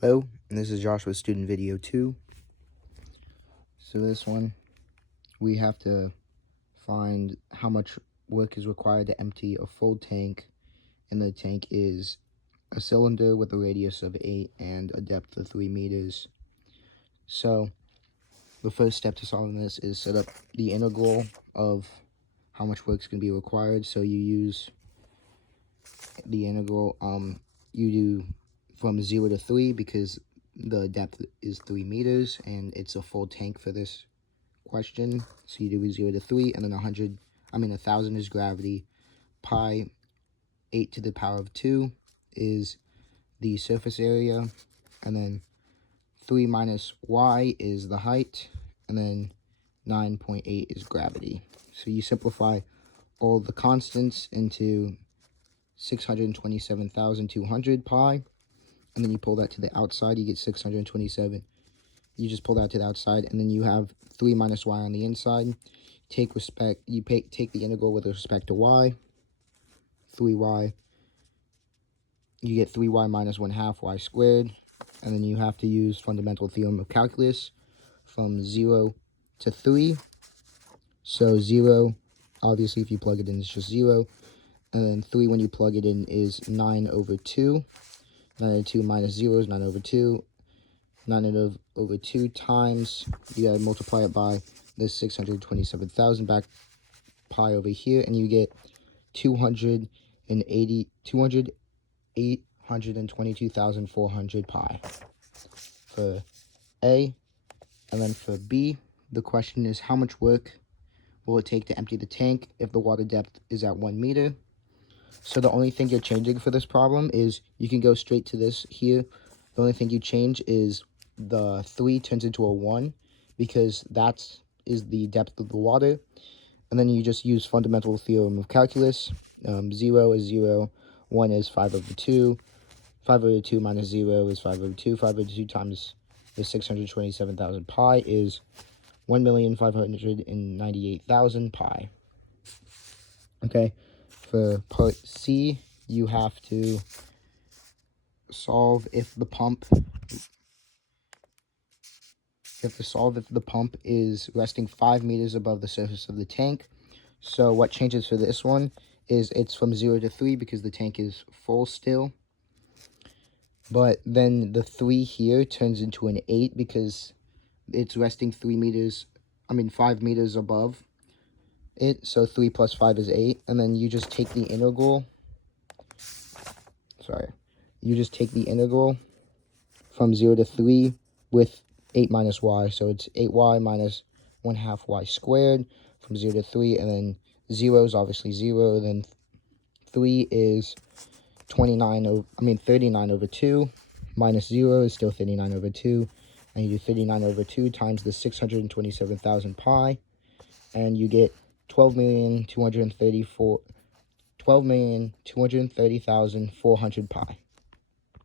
Hello, and this is Joshua Student Video 2. So this one, we have to find how much work is required to empty a full tank, and the tank is a cylinder with a radius of 8 and a depth of 3 meters. So the first step to solving this is set up the integral of how much work is going to be required. So you use the integral, you do from 0 to 3 because the depth is 3 meters and it's a full tank for this question. So you do 0 to 3, and then 1,000 is gravity. Pi 8 to the power of 2 is the surface area, and then 3 minus y is the height, and then 9.8 is gravity. So you simplify all the constants into 627,200 pi, and then you pull that to the outside, you get 627. You just pull that to the outside, and then you have 3 minus y on the inside. Take the integral with respect to y, 3y. You get 3y minus 1/2 y squared, and then you have to use fundamental theorem of calculus from 0 to 3. So 0, obviously if you plug it in, it's just 0. And then 3, when you plug it in, is 9 over 2. 9 over 2 minus 0 is 9 over 2. 9 over 2 times, you gotta multiply it by the 627,000 back pi over here, and you get 822,400 pi for A. And then for B, the question is how much work will it take to empty the tank if the water depth is at 1 meter? So the only thing you're changing for this problem is you can go straight to this here. The only thing you change is the 3 turns into a 1 because that is the depth of the water. And then you just use fundamental theorem of calculus. 0 is 0, 1 is 5 over 2, 5 over 2 minus 0 is 5 over 2, 5 over 2 times the 627,000 pi is 1,598,000 pi. Okay, for part C, you have to solve if the pump is resting 5 meters above the surface of the tank. So what changes for this one is it's from 0 to 3 because the tank is full still. But then the 3 here turns into an 8 because it's resting 5 meters above it. So 3 plus 5 is 8. And then you just take the integral. You just take the integral from 0 to 3 with 8 minus y. So it's 8y minus 1/2 y squared from 0 to 3. And then 0 is obviously 0. Then 3 is 39 over 2. Minus 0 is still 39 over 2. And you do 39 over 2 times the 627,000 pi. And you get 12,230,400 pi.